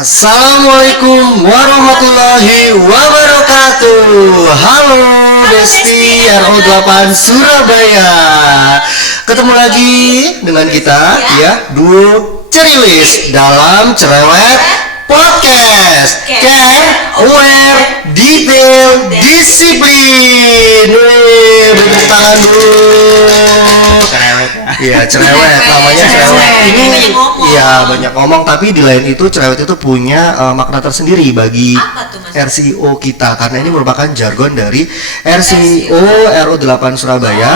Assalamualaikum warahmatullahi wabarakatuh. Halo Besti RO8 Surabaya. Ketemu lagi dengan kita ya, duo Ceriwis dalam Cerewet Podcast. Care, aware, detail, disiplin. Beri tangan dulu. Iya, cerewet, namanya cerewet. Ini iya banyak ngomong, tapi di lain itu cerewet itu punya makna tersendiri bagi RCO kita, karena ini merupakan jargon dari RCO RO8 Surabaya,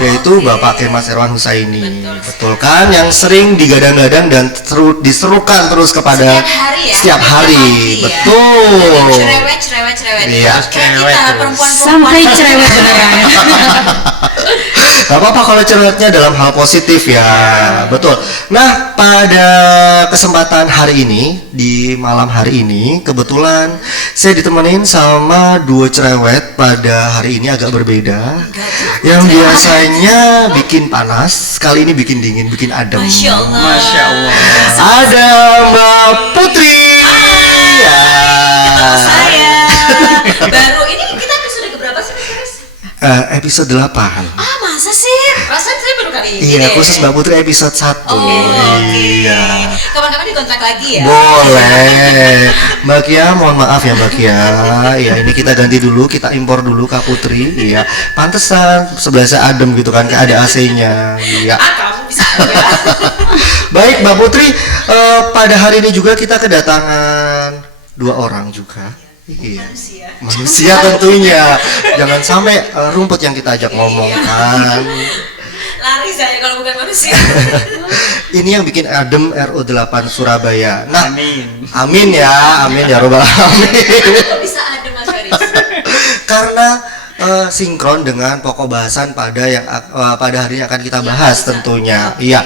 yaitu Bapak Kemas Erwan Husaini. Betul kan? Yang sering digadang-gadang dan diserukan terus kepada setiap hari. Betul. Cerewet. Iya, kita perempuan sampai cerewet beneran. Gak apa-apa kalau cerewetnya dalam hal positif ya, betul. Nah, pada kesempatan hari ini, di malam hari ini, kebetulan saya ditemenin sama duo cerewet pada hari ini agak berbeda. Yang biasanya bikin panas, kali ini bikin dingin, bikin adem. Masya Allah. Ada Mbak Putri. Ya. Saya baru ini kita episode keberapa sih, Mas? Episode 8. Masa sih? Perasaan saya baru kali ini. Iya, khusus Mbak Putri episode 1. Iya. Kapan-kapan dikontrak lagi ya? Boleh. Mbak Kia, mohon maaf ya Mbak Kia. Ya, ini kita ganti dulu, kita impor dulu Kak Putri. Iya. Pantesan sebelah saya adem gitu kan, kayak ada AC-nya. Iya. Kamu bisa aja. Baik Mbak Putri, pada hari ini juga kita kedatangan 2 orang juga. Iya. Manusia tentunya. Jangan sampai rumput yang kita ajak ngomong kan. Lari saya kalau bukan manusia. Ini yang bikin adem RO8 Surabaya. Nah, amin ya robbal alamin. Kok bisa ada Mas Faris? Karena sinkron dengan pokok bahasan pada hari ini akan kita bahas tentunya. Iya.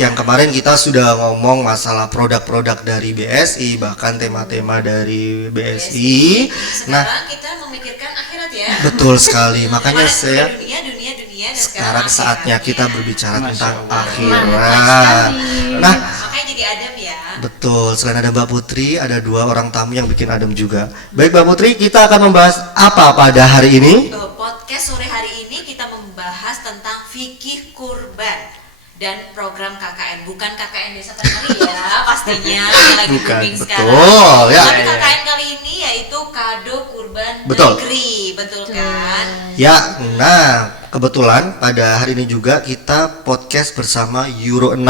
Yang kemarin kita sudah ngomong masalah produk-produk dari BSI, bahkan tema-tema dari BSI. Sekarang kita memikirkan akhirat ya. Betul sekali. Makanya saya dunia dan sekarang saatnya kita berbicara tentang akhirat. Nah, makanya jadi adem ya. Betul. Selain ada Mbak Putri, ada 2 orang tamu yang bikin adem juga. Baik Mbak Putri, kita akan membahas apa pada hari ini? Podcast sore hari ini kita membahas tentang fikih kurban dan program KKN, bukan KKN Desa Penari ya, pastinya yang lagi booming sekarang. Betul ya. Tapi KKN kali ini yaitu kado kurban negeri, betul kan? Ya, nah kebetulan pada hari ini juga kita podcast bersama Euro 6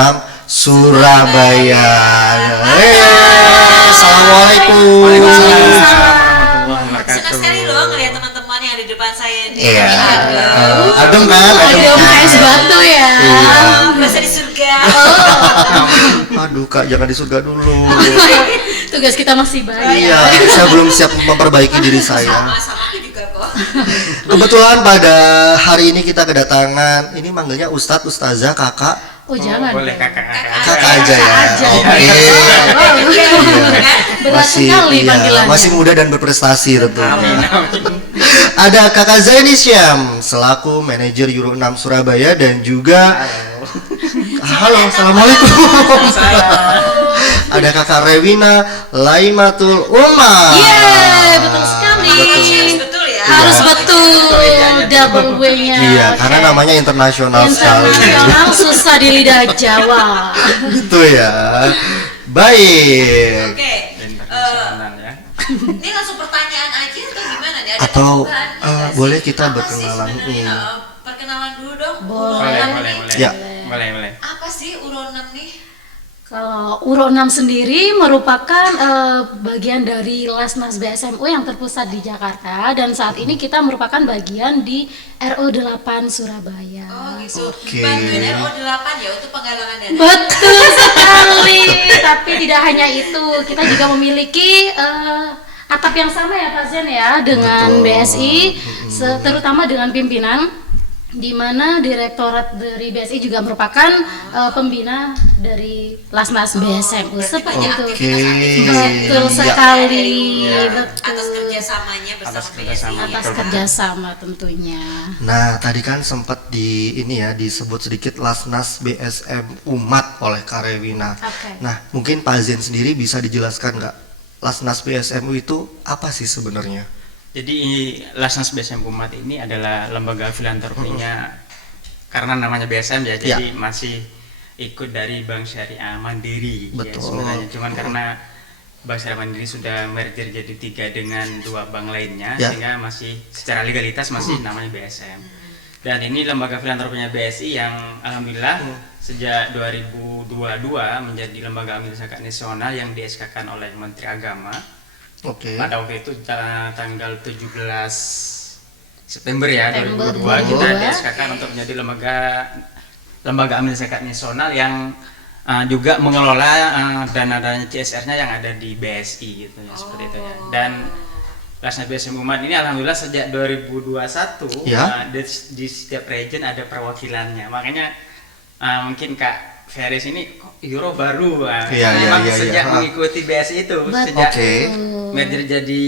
Surabaya. Assalamualaikum. Senang sekali loh ngelihat teman-teman yang ada di depan saya di adem kan? Adem es batu ya. Berasa di surga. Aduh Kak, jangan di surga dulu. Tugas kita masih banyak. Iya, saya belum siap memperbaiki diri saya. Sama aku juga kok. Kebetulan pada hari ini kita kedatangan, ini manggilnya Ustadz, Ustazah, Kakak. Oh jangan. Boleh kakak aja ya. Oke. Masih muda dan berprestasi tentunya. Ada Kakak Zaini Syam selaku manajer Euro 6 Surabaya dan juga halo, assalamualaikum. Ada Kakak Rewina Laimatul Umar. Betul sekali. Betul ya. Harus betul. Double W-nya. Iya, karena namanya internasional sekali. Internasional susah di lidah Jawa. Gitu ya. Baik. Oke. ya. Ini langsung pertanyaan aja atau gimana nih? Ada Atau pembukaan? boleh kita Apa sih berkenalan? sebenarnya? Perkenalan dulu dong. Boleh. Boleh. Ya. Boleh. Apa sih Uro 6 nih? Kalau Uro 6 sendiri merupakan bagian dari Lasnas BSMU yang terpusat di Jakarta, dan saat ini kita merupakan bagian di RO8 Surabaya. Oh gitu. Oke. Bantuin RO8 ya untuk penggalangan dana. Betul sekali. Tapi tidak hanya itu, kita juga memiliki atap yang sama ya Pak Zen ya dengan Betul. BSI, terutama dengan pimpinan di mana direktorat dari BSI juga merupakan pembina dari Lasnas BSMU seperti itu. Betul sekali, betul. Atas kerjasamanya bersama Atas BSI. kerjasama. Atas kerjasama tentunya. Nah, tadi kan sempat disebut sedikit Lasnas BSM Umat oleh Karewina. Oke. Nah, mungkin Pak Zen sendiri bisa dijelaskan nggak Lasnas BSMU itu apa sih sebenarnya? Jadi Lasnas BSM Umat ini adalah lembaga filantropinya karena namanya BSM ya, jadi masih ikut dari Bank Syariah Mandiri. Betul. Ya, sebenarnya cuman karena Bank Syariah Mandiri sudah merger jadi 3 dengan 2 bank lainnya, sehingga masih secara legalitas masih namanya BSM. Dan ini lembaga filantropinya BSI yang alhamdulillah sejak 2022 menjadi lembaga amil zakat nasional yang di-SK-kan oleh Menteri Agama. Pada waktu itu tanggal 17 September ya 2022 kita di-SK-kan untuk menjadi lembaga amil zakat nasional yang juga mengelola dana-dana CSR-nya yang ada di BSI gitu ya, seperti itu ya. Dan Lasnas BSM Umat ini alhamdulillah sejak 2021 di setiap region ada perwakilannya. Makanya mungkin Kak Feris ini Euro baru, memang sejak mengikuti BSI itu, sejak merger jadi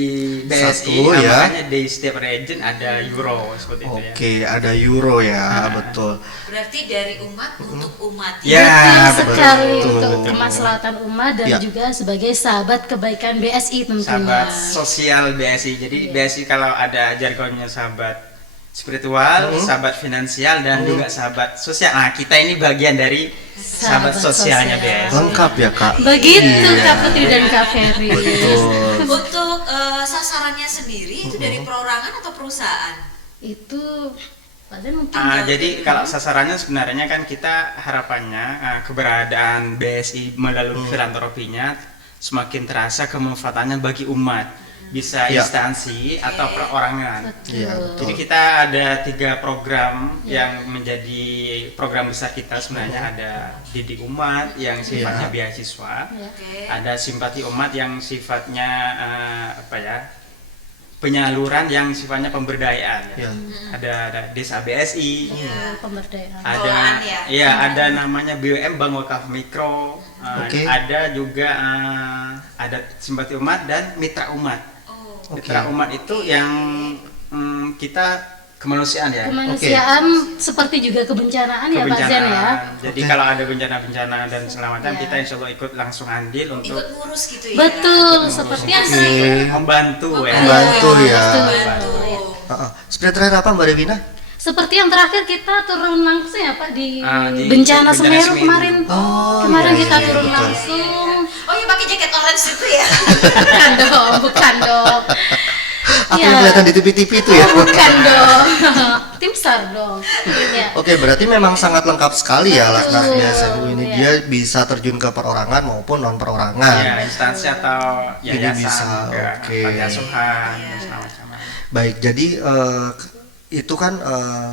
BSI, makanya di setiap region ada Euro seperti itu ya. Ada Euro ya, betul. Berarti dari umat untuk umat. Betul sekali, untuk kemaslahatan umat dan juga sebagai sahabat kebaikan BSI tentunya. Sahabat sosial BSI. Jadi BSI kalau ada jargonnya sahabat spiritual, sahabat finansial, dan juga sahabat sosial. Nah, kita ini bagian dari sahabat sosialnya BSI. Lengkap ya, Kak. Begitu Kak Putri dan Kak Ferry. Untuk sasarannya sendiri itu dari perorangan atau perusahaan? Itu mungkin jadi kalau sasarannya sebenarnya kan kita harapannya keberadaan BSI melalui filantropinya semakin terasa kemanfaatannya bagi umat, bisa instansi atau perorangan. Jadi kita ada 3 program yang menjadi program besar kita sebenarnya. Ada Didik Umat yang sifatnya beasiswa, ada Simpati Umat yang sifatnya penyaluran yang sifatnya pemberdayaan. Ada Desa BSI, pemberdayaan. ada namanya BUM Bank Wakaf Mikro, ada juga ada Simpati Umat dan Mitra Umat. Mitra Umat itu yang kita kemanusiaan ya. Kemanusiaan seperti juga kebencanaan ya Pak Zen ya. Jadi kalau ada bencana-bencana dan selamatan kita insya Allah ikut langsung andil untuk ikut ngurus gitu ya. Betul, seperti yang membantu ya. Membantu ya. Seperti terakhir apa Mbak Revina? Seperti yang terakhir kita turun langsung ya Pak di bencana Semeru kemarin. Kemarin kita turun langsung. Oh ya pakai jaket orange itu ya? Bukan dong. Aku yang kelihatan di TV-TV itu ya? Bukan dong. Tim SAR dong. Oke, berarti memang sangat lengkap sekali ya Lasnas BSMU ini. Dia bisa terjun ke perorangan maupun non perorangan. Ya, instansi atau yayasan, bisa. panti asuhan, dan segala macam. Baik, jadi itu kan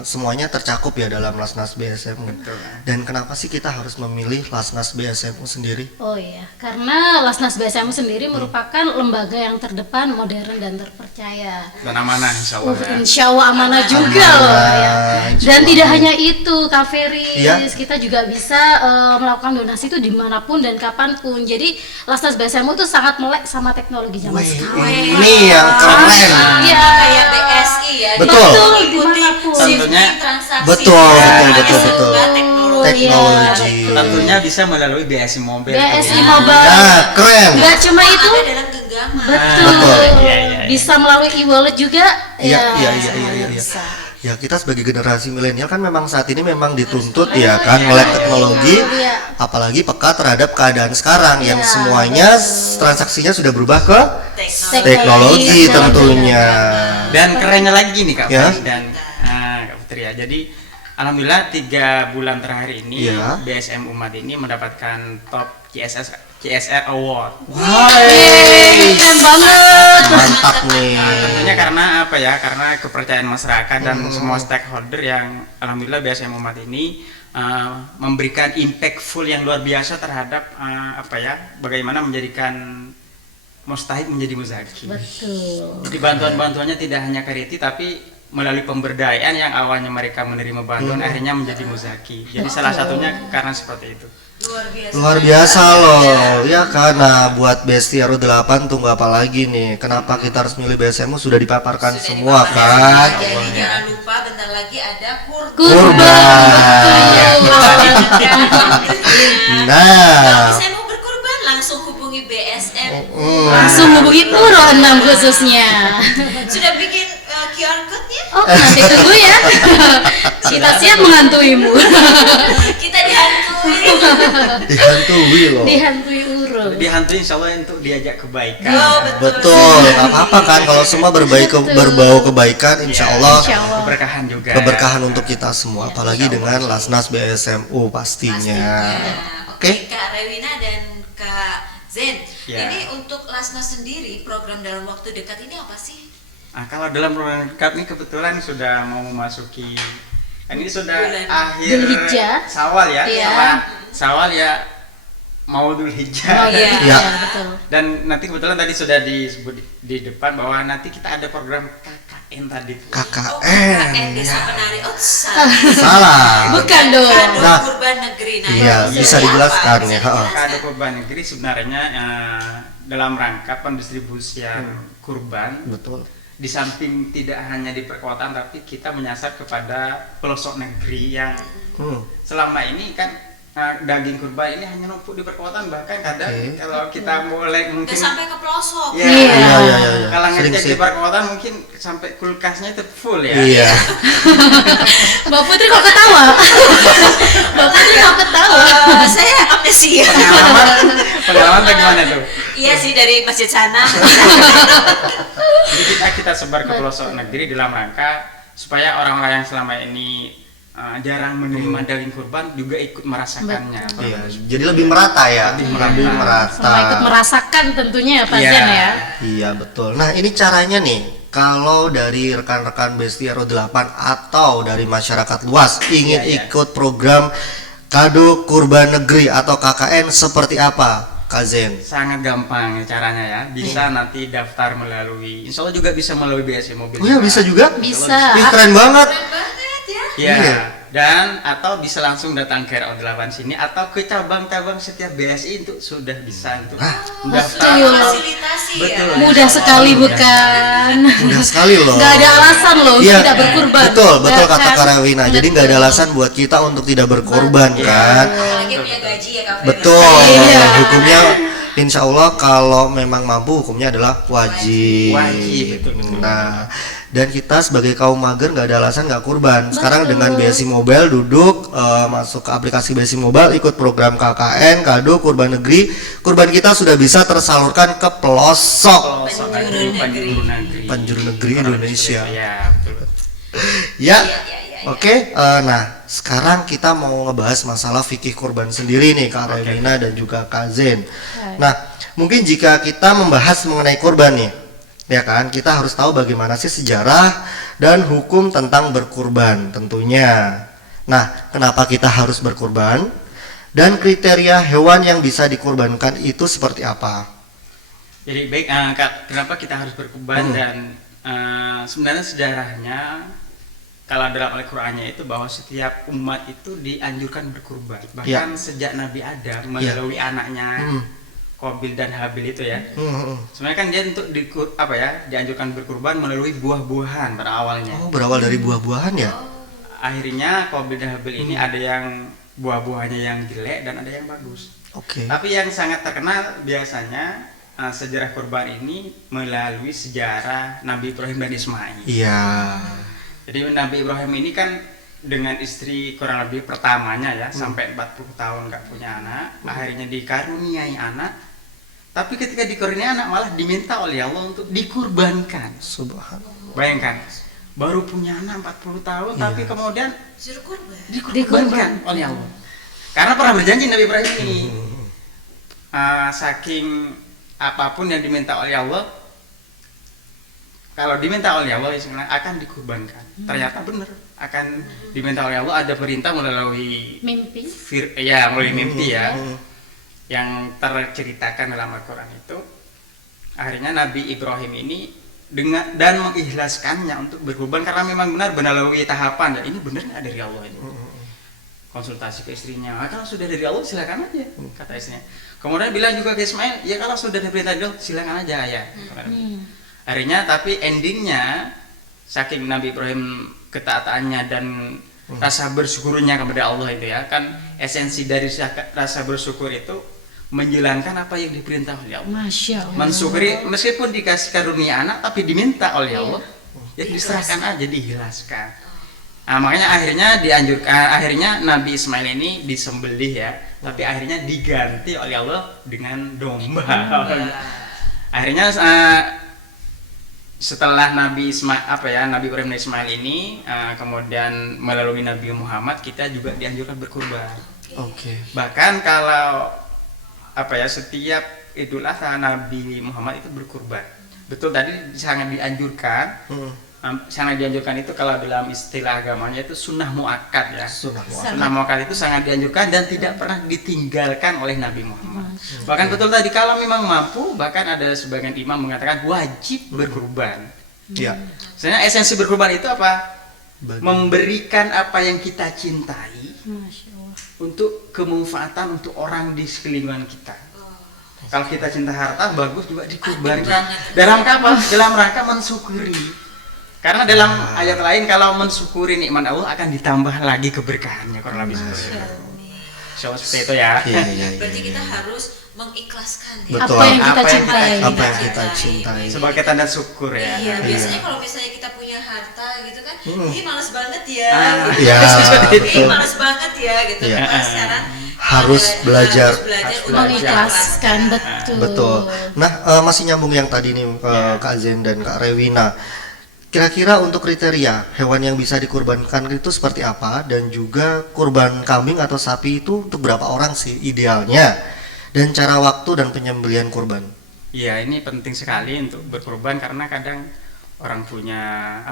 semuanya tercakup ya dalam Lasnas BSMU. Dan kenapa sih kita harus memilih Lasnas BSMU sendiri? Oh iya, karena Lasnas BSMU sendiri merupakan lembaga yang terdepan, modern dan terpercaya. Dan amanah insya Allah. Insya Allah amanah juga loh ya. Dan tidak hanya itu Kak Feris, kita juga bisa melakukan donasi itu dimanapun dan kapanpun. Jadi Lasnas BSMU itu sangat melek sama teknologi zaman sekarang. Ini yang keren. Iya, kayak BSI ya. Betul. Tentunya betul. Teknologi. Tentunya bisa melalui BSI Mobile. BSI Mobile. Nah, keren. Gak cuma itu. Ada dalam genggaman. Betul. Bisa melalui e-wallet juga. Iya. Ya, kita sebagai generasi milenial kan memang saat ini memang dituntut ya kan melek teknologi, apalagi peka terhadap keadaan sekarang yang semuanya transaksinya sudah berubah ke teknologi tentunya. Dan kerennya lagi nih Kak Putri dan Kak Putri ya. Jadi alhamdulillah 3 bulan terakhir ini BSM Umat ini mendapatkan top CSR Award. Keren banget. Mantap nih. Tentunya karena apa ya? Karena kepercayaan masyarakat dan semua stakeholder yang alhamdulillah BSM Umat ini memberikan impactful yang luar biasa terhadap bagaimana menjadikan mustahid menjadi muzaki. Betul. Jadi bantuan-bantuannya tidak hanya charity tapi melalui pemberdayaan yang awalnya mereka menerima bantuan akhirnya menjadi muzaki. Jadi salah satunya karena seperti itu. Luar biasa loh, ya karena buat Besti RO8 tunggu apa lagi nih? Kenapa kita harus milih BSMU? Sudah dipaparkan semua kan? Jadi jangan lupa bentar lagi ada Kurban. Nah, kalau misalnya mau berkurban langsung hubungi BSM. Langsung hubungi Uro 6 khususnya. Sudah bikin QR code-nya? Oh, nanti tunggu ya. Kita siap mengantuimu. Kita dihantui. dihantui loh. Dihantui Uro. Dihantui insya Allah untuk diajak kebaikan. Oh, Betul, nggak apa-apa kan kalau semua berbau kebaikan, insya Allah Insya Allah. Keberkahan juga. keberkahan untuk kita semua, apalagi dengan Lasnas BSMU pastinya. Oke, Kak Rewina dan Kak Zen. Ya. Ini untuk Lasnas sendiri program dalam waktu dekat ini apa sih? Nah, kalau dalam program dekat ini kebetulan sudah mau memasuki ini sudah Bulan akhir Dzulhijjah. Sawal ya, Iya. sama Sawal ya mau Dzulhijjah. Oh iya, Ya. betul. Dan nanti kebetulan tadi sudah disebut di depan bahwa nanti kita ada program KKN tadi. KKN, Desa ya. Penari. Oh, salah. Salah. Bukan dong. Kado Nah. kurban negeri. Nah, Iya, itu bisa apa? dijelaskan Bisa ya. dijelaskan. Kado kurban negeri sebenarnya dalam rangka pendistribusian kurban. Betul. Di samping tidak hanya di perkotaan tapi kita menyasar kepada pelosok negeri yang selama ini kan daging kurban ini hanya numpuk di perkotaan, bahkan kadang Oke. kalau kita boleh Udah mungkin sampai ke pelosok. ya, Iya. Iya. kalau Sering ngecek sih. di perkotaan mungkin sampai kulkasnya itu full ya. Iya. Mbak Putri kok ketawa? Mbak Putri kok ketawa? Saya amnesia. Pengalaman bagaimana tuh? Iya sih, dari masjid sana. Jadi kita sebar ke pelosok negeri dalam rangka supaya orang-orang yang selama ini jarang menerima daging kurban juga ikut merasakannya. Iya, jadi lebih merata ya. Lebih merata. Sama ikut merasakan tentunya ya Pak Iya. Zen ya. Iya, betul. Nah, ini caranya nih. Kalau dari rekan-rekan Besti RO8 atau dari masyarakat luas ingin Iya. ikut program Kado Kurban Negeri atau KKN seperti apa, Kak Zen? Sangat gampang caranya ya. Bisa nanti daftar melalui, insya Allah juga bisa melalui BSI Mobil. Oh ya, bisa juga? Bisa. Ih, keren banget. Keren banget ya. Iya. Iya. Dan atau bisa langsung datang ke RO8 sini atau ke cabang-cabang setiap BSI untuk sudah bisa untuk mendaftar. betul. Fasilitasi Betul. ya. Mudah sekali bukan? Mudah sekali loh. Nggak ada alasan loh untuk Iya, tidak berkurban. betul Nggak kata kan? Karawina. Jadi nggak ada alasan buat kita untuk tidak berkorban kan. Apalagi punya gaji ya Kak Fena. Betul. Iya. Hukumnya insya Allah kalau memang mampu hukumnya adalah wajib. Wajib, betul. Nah, dan kita sebagai kaum mager nggak ada alasan nggak kurban. Sekarang Betul. dengan BSI Mobile duduk masuk ke aplikasi BSI Mobile, ikut program KKN Kado Kurban Negeri, kurban kita sudah bisa tersalurkan ke pelosok Pelosok negeri, penjuru negeri. penjuru negeri Indonesia. Ya, betul. Ya. Iya. Oke, nah sekarang kita mau ngebahas masalah fikih kurban sendiri nih Kak Rewina dan juga Kak Zen. Nah, mungkin jika kita membahas mengenai kurban nih, ya kan, kita harus tahu bagaimana sih sejarah dan hukum tentang berkurban tentunya. Nah, kenapa kita harus berkurban dan kriteria hewan yang bisa dikurbankan itu seperti apa? Jadi baik, Kak, kenapa kita harus berkurban dan sebenarnya sejarahnya kalau dalam Al-Qur'annya itu bahwa setiap umat itu dianjurkan berkurban. Bahkan sejak Nabi Adam melalui anaknya Qabil dan Habil itu ya. Sebenarnya kan dia untuk dianjurkan berkurban melalui buah-buahan pada awalnya. Oh, berawal dari buah-buahan ya? Akhirnya Qabil dan Habil ini ada yang buah-buahannya yang jelek dan ada yang bagus. Oke. Tapi yang sangat terkenal biasanya sejarah kurban ini melalui sejarah Nabi Ibrahim dan Ismail. Iya. Jadi Nabi Ibrahim ini kan dengan istri kurang lebih pertamanya ya sampai 40 tahun nggak punya anak, akhirnya dikaruniai anak. Tapi ketika dikaruniai anak malah diminta oleh Allah untuk dikurbankan. Subhanallah. Bayangkan, baru punya anak 40 tahun tapi kemudian Suruh kurban. dikurbankan oleh Allah. Karena pernah berjanji Nabi Ibrahim ini saking apapun yang diminta oleh Allah, kalau diminta oleh Allah akan dikurbankan. Ternyata benar akan diminta oleh Allah, ada perintah melalui Mimpi. melalui mimpi ya, yang terceritakan dalam Al-Quran itu. Akhirnya Nabi Ibrahim ini dan mengikhlaskannya untuk berkurban karena memang benar melalui tahapan dan ini benar nggak dari Allah ini. Konsultasi ke istrinya, kalau sudah dari Allah silakan aja, kata istrinya. Kemudian bilang juga ke Ismail, ya kalau sudah dari perintah Allah silakan aja ya. Akhirnya tapi endingnya saking Nabi Ibrahim ketaatannya dan rasa bersyukurnya kepada Allah itu ya, kan esensi dari rasa bersyukur itu menjalankan apa yang diperintah oleh Allah. Masya Allah. Mensyukuri meskipun dikasih karunia anak tapi diminta oleh Allah, ya diserahkan aja, diikhlaskan. Nah, makanya akhirnya Nabi Ismail ini disembelih ya, tapi akhirnya diganti oleh Allah dengan domba. Akhirnya setelah Nabi Ibrahim dan Ismail ini kemudian melalui Nabi Muhammad kita juga dianjurkan berkurban. Bahkan kalau setiap Idul Adha Nabi Muhammad itu berkurban. Betul tadi sangat dianjurkan. Sangat dianjurkan itu kalau dalam istilah agamanya itu sunnah muakkad ya. Sunnah muakkad itu sangat dianjurkan dan tidak pernah ditinggalkan oleh Nabi Muhammad. Bahkan betul tadi kalau memang mampu, bahkan ada sebagian imam mengatakan wajib berkurban. Ya. Sebenarnya esensi berkurban itu apa? Memberikan apa yang kita cintai untuk kemanfaatan untuk orang di sekeliling kita. Kalau kita cinta harta, bagus juga dikurbankan. Dalam rangka mensyukuri. Karena dalam ayat lain kalau mensyukuri nikmat Allah akan ditambah lagi keberkahannya, kurang lebih seperti itu. Seperti itu ya. Berarti kita harus mengikhlaskan ya. Betul. Apa yang kita cintai. Apa yang kita cintai. Sebagai tanda syukur ya. Iya, biasanya kalau misalnya kita punya harta gitu kan, ih males banget ya. Iya, Ih males banget ya gitu. Iya. Nah, sekarang Harus belajar untuk Mengikhlaskan, betul. Nah, masih nyambung yang tadi nih Kak Zen dan Kak Rewina. Kira-kira untuk kriteria hewan yang bisa dikurbankan itu seperti apa, dan juga kurban kambing atau sapi itu untuk berapa orang sih idealnya, dan cara waktu dan penyembelihan kurban? Iya, ini penting sekali untuk berkurban karena kadang orang punya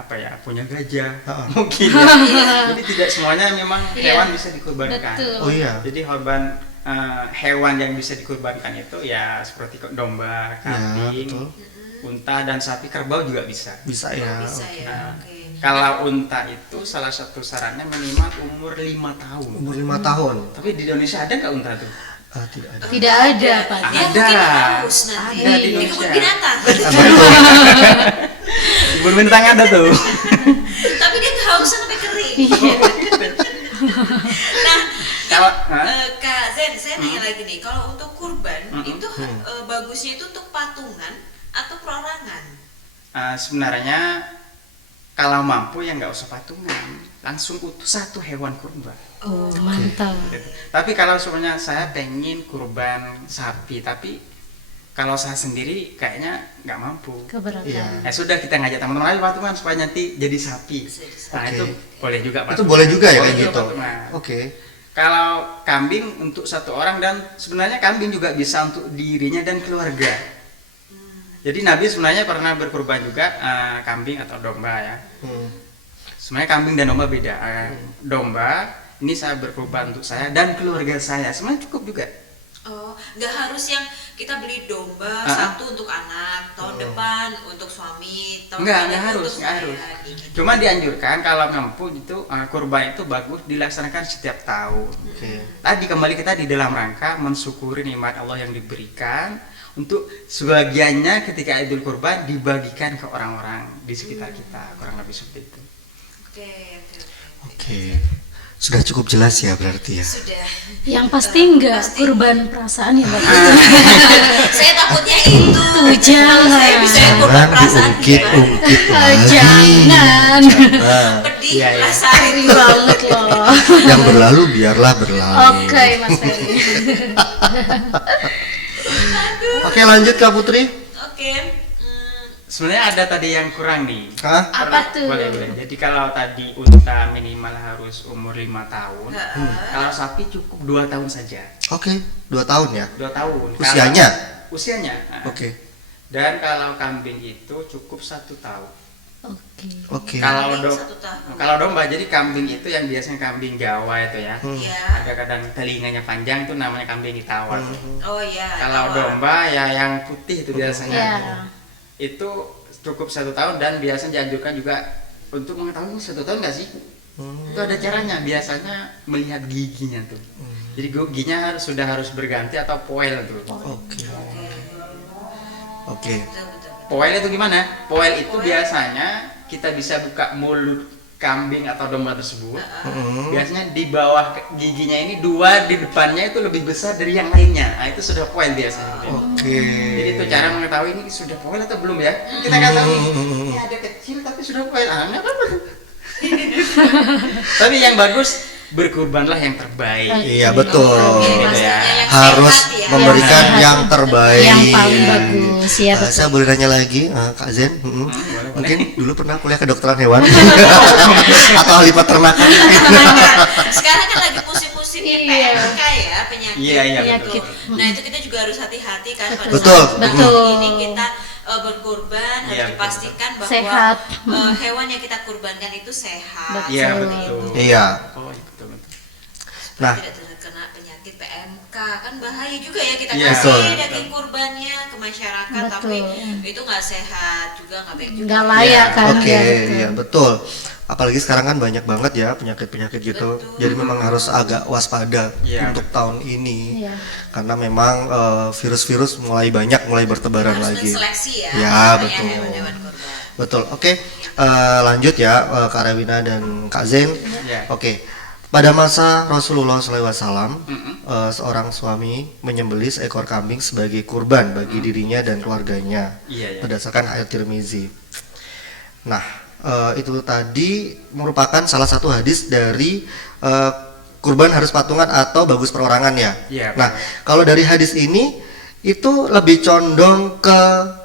punya gajah mungkin ya. Jadi tidak semuanya memang hewan bisa dikurbankan. Betul. Oh iya. Jadi hewan yang bisa dikurbankan itu ya seperti domba, kambing, unta dan sapi, kerbau juga bisa. Bisa ya. Kalau unta itu salah satu syaratnya minimal umur 5 tahun. Umur 5 tahun. Tapi di Indonesia ada nggak unta tuh? Tidak ada. Tidak ada, Pak. Ya, mungkin harus nanti Ada di di Indonesia. kebun binatang. Kebun binatang ada tuh. Tapi dia kehausan sampai kering. Nah, Kalau Kak Zen, saya nanya lagi nih, kalau untuk kurban itu bagusnya itu untuk patungan atau perorangan? Sebenarnya kalau mampu ya nggak usah patungan, langsung utuh satu hewan kurban. Oh, mantap. Tapi kalau sebenarnya saya pengen kurban sapi, tapi kalau saya sendiri kayaknya nggak mampu. Keberatan. Ya sudah, kita ngajak teman-teman ayo patungan supaya nanti jadi sapi. Nah itu boleh juga patungan. Itu boleh juga ya Boleh kayak juga gitu. patungan. Oke. Kalau kambing untuk satu orang, dan sebenarnya kambing juga bisa untuk dirinya dan keluarga. Jadi Nabi sebenarnya pernah berkurban juga kambing atau domba ya. Sebenarnya kambing dan domba beda. Domba ini saya berkurban untuk saya dan keluarga saya, sebenarnya cukup juga. Oh, nggak harus yang kita beli domba satu untuk anak, tahun depan untuk suami, tahun Nggak depan harus, untuk nggak saya, harus. gitu. Cuma dianjurkan kalau mampu gitu, kurban itu bagus dilaksanakan setiap tahun. Tadi kembali kita di dalam rangka mensyukuri nikmat Allah yang diberikan, untuk sebagiannya ketika Idul Kurban dibagikan ke orang-orang di sekitar kita, kurang lebih seperti itu. Oke. Sudah cukup jelas ya berarti ya. Sudah. Yang pasti enggak kurban perasaan ya, Mbak. Saya takutnya itu. Jangan. Saya bisa kurban Jangan perasaan gimana? diungkit-ungkit lagi. Jangan. Jangan. Pedih Iya, iya. perasaan Ngeri itu. banget loh. Yang berlalu biarlah berlalu. Oke, Mas Ferry. Oke, lanjut Kak Putri. Oke. Sebenarnya ada tadi yang kurang nih. Hah? Apa tuh? Boleh. Jadi kalau tadi unta minimal harus umur 5 tahun, kalau sapi cukup 2 tahun saja. Oke, 2 tahun ya. 2 tahun. Usianya? Usianya. Oke. Dan kalau kambing itu cukup 1 tahun. Oke. Kambing 1 tahun. Kalau domba, jadi kambing itu yang biasanya kambing Jawa itu ya. Iya. Ada kadang telinganya panjang tuh namanya kambing Itawa. Oh iya. Kalau tahu. domba ya yang putih itu biasanya. Iya. itu cukup 1 tahun dan biasanya dianjurkan juga untuk mengetahui 1 tahun nggak sih? Itu ada caranya, biasanya melihat giginya tuh. Jadi giginya sudah harus berganti atau poel tuh. Oke. Poel itu gimana? Poel itu biasanya kita bisa buka mulut kambing atau domba tersebut. Biasanya di bawah giginya ini 2 di depannya itu lebih besar dari yang lainnya. Nah, itu sudah poel biasanya. Jadi itu cara mengetahui ini sudah poel atau belum ya. Kita katakan ini ada kecil tapi sudah poel. Nggak apa-apa. Tapi yang bagus berkurbanlah yang terbaik. Iya betul. Gitu ya. Harus memberikan yang terbaik. Yang paling bagus ya. Saya boleh nanya lagi, Kak Zen? Mungkin dulu pernah kuliah kedokteran hewan atau ahli peternakan? Sekarang kan lagi musim-musimnya PMK ya, penyakit. Iya betul. Nah itu kita juga harus hati-hati kan pada Betul. saat Betul. ini kita berkurban harus Iya, dipastikan bahwa Sehat. Hewan yang kita kurbankan itu sehat. Iya Betul. betul. Iya. Oh, betul. Nah, Tidak terkena penyakit PMK kan bahaya juga ya kita Iya. kasih Betul. daging kurbannya ke masyarakat Betul. tapi itu nggak sehat juga nggak baik juga. Nggak layak kan. Oke, ya, betul. iya betul. Apalagi sekarang kan banyak banget ya penyakit-penyakit gitu. Betul. Jadi memang harus agak waspada Iya. untuk tahun ini. Iya. Karena memang virus-virus mulai bertebaran Harus lagi. menseleksi ya, Ya, namanya betul. hewan-hewan kurban. Betul. Oke, lanjut ya Kak Rewina dan Kak Zen. Iya. Oke. Pada masa Rasulullah SAW, seorang suami menyembelih seekor kambing sebagai kurban bagi dirinya dan keluarganya, Iya. berdasarkan ayat Tirmizi. Nah, itu tadi merupakan salah satu hadis dari kurban harus patungan atau bagus perorangan ya. Iya. Nah, kalau dari hadis ini itu lebih condong ke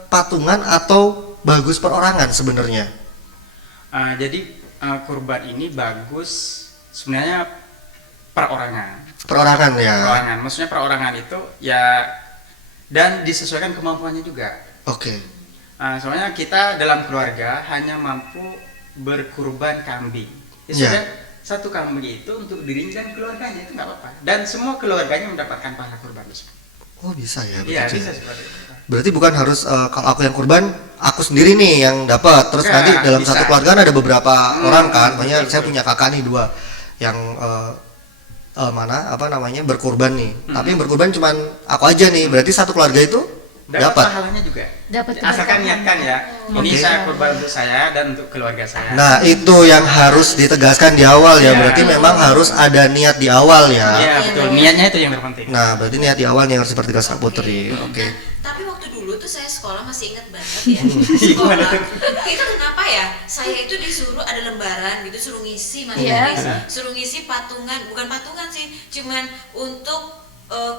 patungan atau bagus perorangan sebenarnya. Jadi kurban ini bagus sebenarnya perorangan. Perorangan ya. Perorangan, maksudnya perorangan itu ya dan disesuaikan kemampuannya juga. Oke. Soalnya kita dalam keluarga hanya mampu berkurban kambing. Ya Ya. sudah, 1 kambing itu untuk dirinya dan keluarganya itu nggak apa-apa. Dan semua keluarganya mendapatkan pahala kurban tersebut. Oh bisa ya. Iya begitu bisa ya. seperti itu. Berarti bukan harus kalau aku yang kurban, aku sendiri nih yang dapat. Terus Enggak, nanti dalam bisa. satu keluarga ada beberapa orang kan. Makanya betul, saya betul. punya kakak nih 2 yang berkurban nih. Tapi yang berkurban cuman aku aja nih. Berarti satu keluarga itu dapat. pahalanya juga. Dapat Asalkan keberkahan. niatkan ya. Ini Oke. saya kurban untuk saya dan untuk keluarga saya. Nah, itu yang harus ditegaskan di awal ya. Ya. Berarti memang harus ada niat di awal ya. Iya betul. Niatnya itu yang terpenting. Nah, berarti niat di awal yang harus dipertegas Kak Putri. Oke. Nah, tapi waktu dulu tuh saya sekolah masih ingat banget ya. Sekolah itu kenapa ya? Saya itu disuruh ada lembaran gitu, suruh ngisi Mas Iya. Yoris. Suruh ngisi patungan, bukan patungan sih, cuman untuk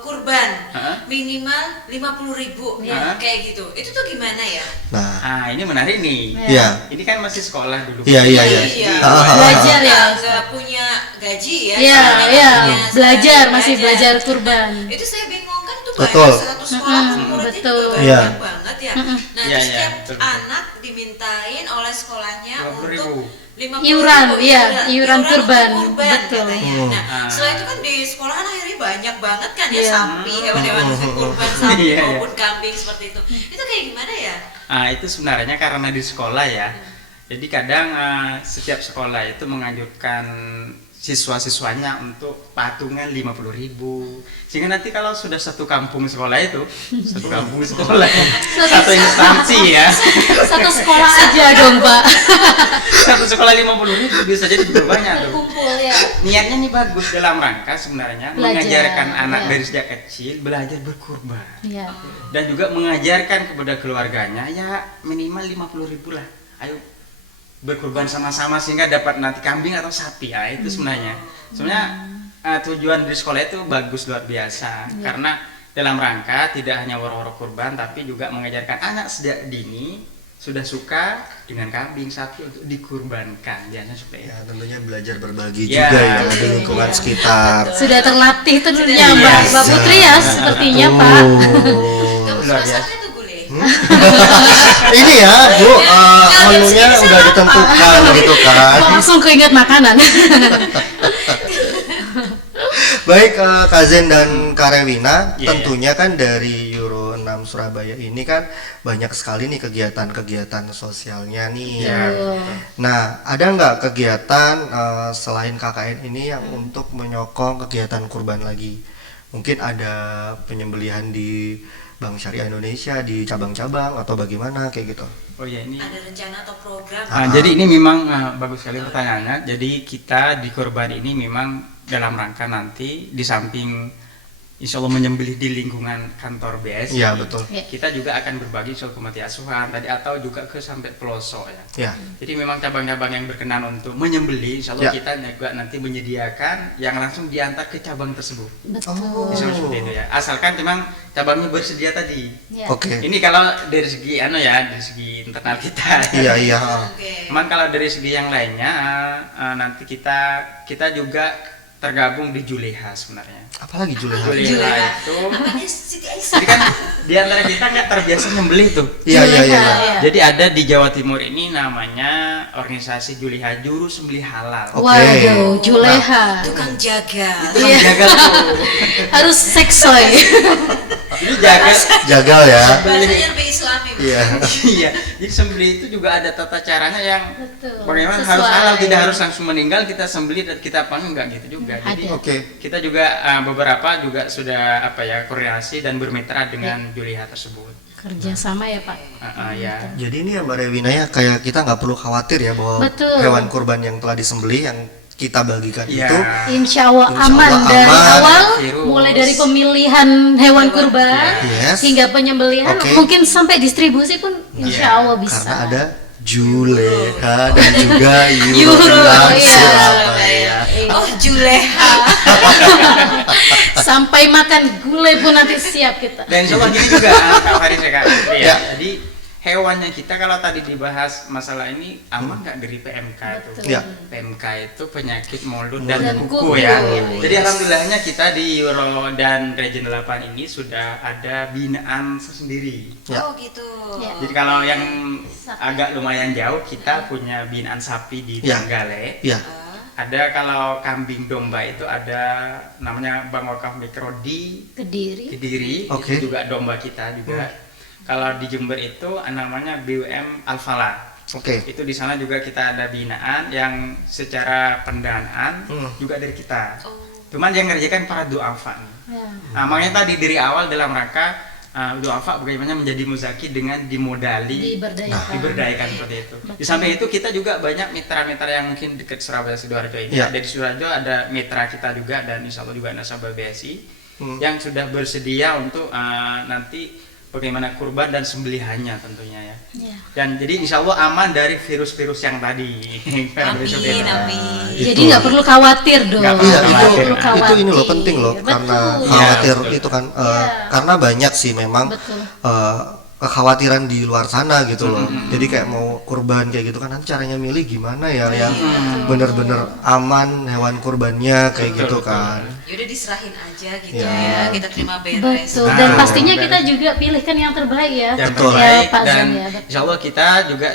kurban minimal 50.000 Iya. kayak gitu. Itu tuh gimana ya? Nah, Ini menarik nih. iya. Ini kan masih sekolah dulu. Iya. Belajar ya. Nggak punya gaji ya. Iya, soalnya iya. nggak punya Belajar, sarana masih belajar kurban. Itu saya bingung kan tuh Betul. banyak satu sekolah kan muridnya betul. juga Iya. banyak banget ya. Nah, Iya, terus iya, setiap betul, betul. anak dimintain oleh sekolahnya 50.000. untuk 50.000 Iuran, iya, iuran kurban. untuk Betul. katanya. Nah, setelah itu kan di sekolah kan akhirnya banyak banget kan ya Iya. sapi, hewan-hewan kurban sapi Iya, iya. maupun kambing seperti itu. Itu kayak gimana ya? Itu sebenarnya karena di sekolah ya. Jadi kadang setiap sekolah itu menganjurkan siswa-siswanya untuk patungan 50.000. Sehingga nanti kalau sudah satu kampung sekolah itu, satu kampung sekolah, satu instansi ya, Satu sekolah aja dong, Pak. satu sekolah 50.000 bisa jadi juga banyak tuh. Kumpul ya. Niatnya nih bagus dalam rangka sebenarnya Belajar, mengajarkan anak ya. dari sejak kecil belajar berkurban. Iya. Dan juga mengajarkan kepada keluarganya ya minimal 50.000 lah. Ayo berkurban sama-sama sehingga dapat nanti kambing atau sapi ya itu sebenarnya. Sebenarnya tujuan di sekolah itu bagus luar biasa karena dalam rangka tidak hanya waro-waro kurban tapi juga mengajarkan anak sejak dini sudah suka dengan kambing sapi untuk dikurbankan biasanya seperti itu. Ya, tentunya belajar berbagi Ya, juga ya di iya. lingkungan sekitar. Sudah terlatih tentunya Iya. Mbak Putri ya sepertinya, Pak. Kamu Luar suka biasa. sapi atau gulai? Ini ya, Bu, menunya udah ditentukan gitu kan. Kok langsung keinget makanan. Baik, Kak Zen dan Kak Rewina, Iya, tentunya kan dari Euro 6 6 Surabaya ini kan banyak sekali nih kegiatan-kegiatan sosialnya nih. Iya. Nah, ada nggak kegiatan selain KKN ini yang untuk menyokong kegiatan kurban lagi? Mungkin ada penyembelihan di Bank Syariah Indonesia di cabang-cabang atau bagaimana kayak gitu? Oh ya, ini Ada rencana atau program? jadi ini memang bagus sekali pertanyaannya. Jadi kita di kurban ini memang dalam rangka nanti di samping insya Allah menyembelih di lingkungan kantor BSI. Iya, betul. Kita juga akan berbagi soal ke panti asuhan tadi atau juga ke sampai pelosok ya. Ya. Jadi memang cabang-cabang yang berkenan untuk menyembelih, insya Allah Ya. kita juga nanti menyediakan yang langsung diantar ke cabang tersebut. Betul. Insya Allah seperti itu ya. Asalkan memang cabangnya bersedia tadi. Ya. Oke. Ini kalau dari segi dari segi internal kita. Iya, iya. Oke. Cuman kalau dari segi yang lainnya nanti kita juga tergabung di Juleha sebenarnya. Apalagi Juleha? Juleha itu Namanya Siti Aisyah. jadi kan di antara kita nggak terbiasa nyembelih tuh. Iya, iya, iya. Juleha. Jadi ada di Jawa Timur ini namanya organisasi Juleha, Juru Sembelih Halal. Oke. Waduh, Juleha. Tukang jaga. Itu yang jaga tuh. Harus seksoy. Ini jaga. Jagal ya. Bahasanya lebih islami. Bu. Iya. Iya. Jadi sembelih itu juga ada tata caranya yang Betul. bagaimana Sesuai. harus halal, tidak harus langsung meninggal kita sembelih dan kita panggil enggak gitu juga. Jadi Ada. Oke. kita juga beberapa juga sudah koordinasi dan bermitra dengan Juleha tersebut. Kerjasama ya Pak. Ya. Jadi ini ya Mbak Rewina ya, kayak kita nggak perlu khawatir ya bahwa Betul. hewan kurban yang telah disembelih yang kita bagikan Iya. itu Insya Allah Insya aman Allah dari aman. awal, Virus. mulai dari pemilihan hewan kurban Yes. hingga penyembelihan, Oke. mungkin sampai distribusi pun Insya Allah bisa. karena ada Juleha dan juga Yuro, Yuran iya. Surabaya. Oh, Juleha. Sampai makan gulai pun nanti siap kita. Dan insya Allah gini juga Kak Faris ya Kak. Gitu ya. Ya. Jadi hewannya kita kalau tadi dibahas masalah ini aman nggak dari PMK itu? Betul. Ya. PMK itu penyakit mulut Dan dan kuku. kuku ya. Ya. Jadi alhamdulillahnya kita di Euro dan Region 8 ini sudah ada binaan sendiri. Ya. Oh, gitu. Ya. Jadi kalau yang agak lumayan jauh kita punya binaan sapi di Ya. Tenggale. Ya. Ada kalau kambing domba itu ada namanya Bang Wakaf Mikro di Kediri. Kediri, Oke. itu juga domba kita juga. Kalau di Jember itu namanya BUM Alfala. Oke. Itu di sana juga kita ada binaan yang secara pendanaan juga dari kita. Oh. Cuman yang ngerjakan para duafa nih. Ya. Nah, makanya tadi dari awal dalam rangka duafa bagaimana menjadi muzaki dengan dimodali diberdayakan seperti itu. Di samping itu kita juga banyak mitra-mitra yang mungkin dekat Surabaya Sidoarjo ini. Ya. Ada di Sidoarjo ada mitra kita juga dan insya Allah juga nasabah BSI yang sudah bersedia untuk nanti bagaimana kurban dan sembelihannya tentunya ya. Ya. Dan jadi insya Allah aman dari virus-virus yang tadi. Amin, amin. Jadi nggak perlu khawatir dong. Nggak Iya, perlu itu perlu khawatir. ini loh penting loh, karena Betul. khawatir Iya, betul. itu kan Iya. karena banyak sih memang Betul. kekhawatiran di luar sana gitu loh. Jadi kayak mau kurban kayak gitu kan nanti caranya milih gimana ya yang bener-bener aman hewan kurbannya kayak Betul, gitu betul. kan. Yaudah diserahin aja gitu Ya. ya. Kita terima beres. Betul. Nah, Dan pastinya betul. kita juga pilihkan yang terbaik ya. Yang Betul. terbaik Ya, Pak dan Zam, ya, betul. insya Allah kita juga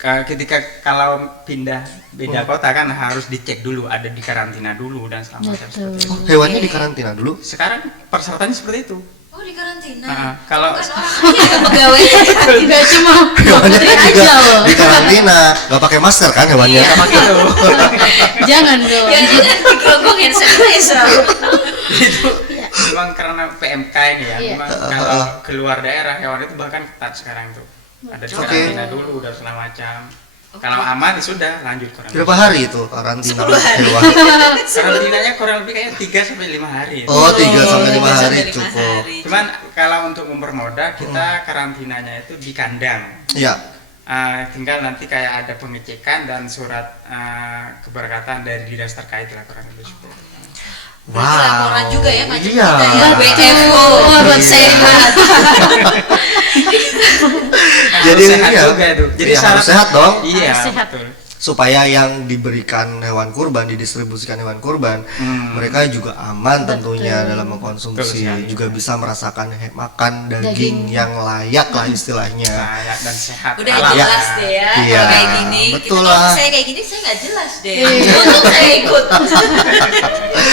ketika kalau pindah beda kota kan harus dicek dulu, ada di karantina dulu dan segala macam Betul. seperti itu. Hewannya dikarantina dulu. Sekarang persyaratannya seperti itu. Oh, di karantina. Kalau Bukan orangnya yang pegawai. Tidak cuma Hewannya putri aja juga loh. dikarantina, nggak pakai masker kan hewannya. sama gitu. Jangan dong. Ya, jangan digerogongin sanitizer. Itu memang karena PMK ini ya, Iya. memang kalau keluar daerah hewan itu bahkan ketat sekarang tuh. Ada di Oke. karantina dulu dan segala macam. Kalau aman ya sudah lanjut karantina. Berapa hari itu karantina 10 hari. hewan? Karantinanya kurang lebih kayaknya 3 sampai 5 hari. Oh, 3 sampai 5 3 hari sampai 5 cukup. hari. Cuman kalau untuk mempermudah kita karantinanya itu di kandang. Iya. Tinggal nanti kayak ada pengecekan dan surat keberkatan dari dinas terkait lah kurang lebih seperti itu. Berarti laporan juga ya macam Iya. kita ya. WFO buat Iya. sehat. Jadi Harus sehat iya. juga itu. Jadi Iya, syarat harus sehat dong. Iya, Harus sehat. betul. Supaya yang diberikan hewan kurban, didistribusikan hewan kurban, mereka juga aman tentunya dalam mengkonsumsi, Betul sekali. juga bisa merasakan makan daging Daging. yang layak lah istilahnya. Layak dan sehat. Udah halal. jelas deh ya. Iya, Kalau kayak gini, betul kita kalau lah. saya kayak gini saya nggak jelas deh. Iya. Untung saya ikut.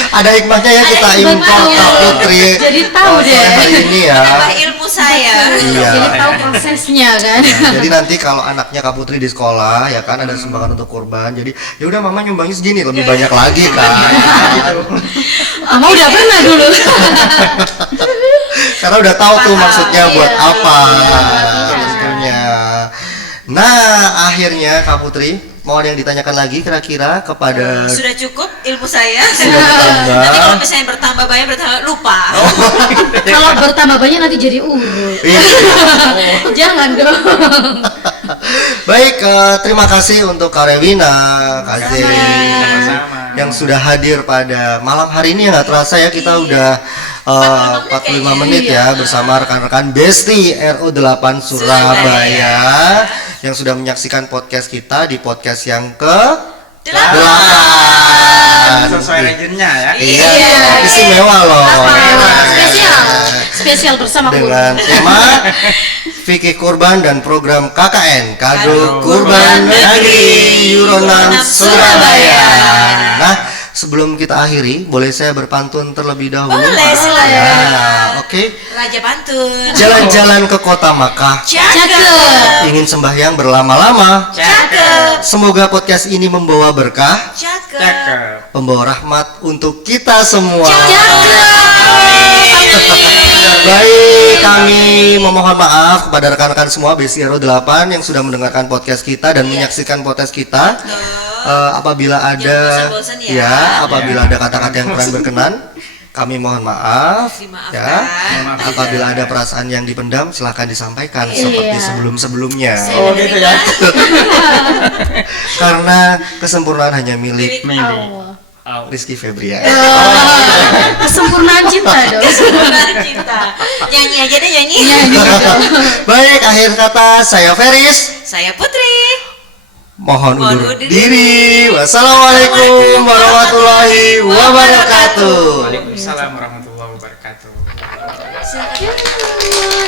Ada hikmahnya ya kita Ada impor hikmahnya. Kak Putri. Jadi tahu deh. Sore hari ini ya. Nambah ilmu saya. Iya. Jadi tahu prosesnya kan. Jadi nanti kalau anaknya Kak Putri di sekolah ya kan ada sumbangan untuk kurban. Jadi ya udah mama nyumbangnya segini, lebih banyak lagi kan. Gitu. Mama udah pernah dulu. Karena udah tahu tuh maksudnya buat Iya. apa sebetulnya. Nah, akhirnya Kak Putri mau ada yang ditanyakan lagi kira-kira kepada Sudah cukup ilmu saya. Sudah bertambah. Nanti kalau misalnya bertambah banyak bertambah lupa. Kalau bertambah banyak nanti jadi urut. Iya. Jangan dong. Baik, terima kasih untuk Kak Rewina, Kak Zee, Sama-sama. yang sudah hadir pada malam hari ini. Nggak terasa ya kita udah 45 menit ya bersama rekan-rekan Besti RO8 Surabaya yang sudah menyaksikan podcast kita di podcast yang ke-8. Sesuai regionnya ya. Iya, istimewa loh. Spesial bersama Dengan tema fikih kurban dan program KKN Kado Kurban Negeri Euro 6 Surabaya. Nah, sebelum kita akhiri, boleh saya berpantun terlebih dahulu? Boleh, silakan. Ya, oke. Raja Pantun. Jalan-jalan ke kota Makkah, Cakep. ingin sembahyang berlama-lama. Cakep. Semoga podcast ini membawa berkah, Cakep. Cakep. membawa rahmat untuk kita semua. Cakep. Baik, kami memohon maaf kepada rekan-rekan semua Besti RO8 yang sudah mendengarkan podcast kita dan menyaksikan podcast kita. Apabila ada bosan-bosan ya. apabila ada kata-kata yang kurang berkenan, kami mohon maaf Dimaafkan. ya. Maaf. Apabila ada perasaan yang dipendam, silahkan disampaikan Iya. seperti sebelum-sebelumnya. Oh gitu ya. Karena kesempurnaan hanya milik Allah. Rizky Febrian. Kesempurnaan cinta dong. Benar cinta. Nyanyi aja deh nyanyi. Baik, akhir kata saya Feris. Saya Putri. Mohon Mohon undur undur diri. Wassalamualaikum warahmatullahi wabarakatuh. Waalaikumsalam warahmatullahi wabarakatuh. Silakan.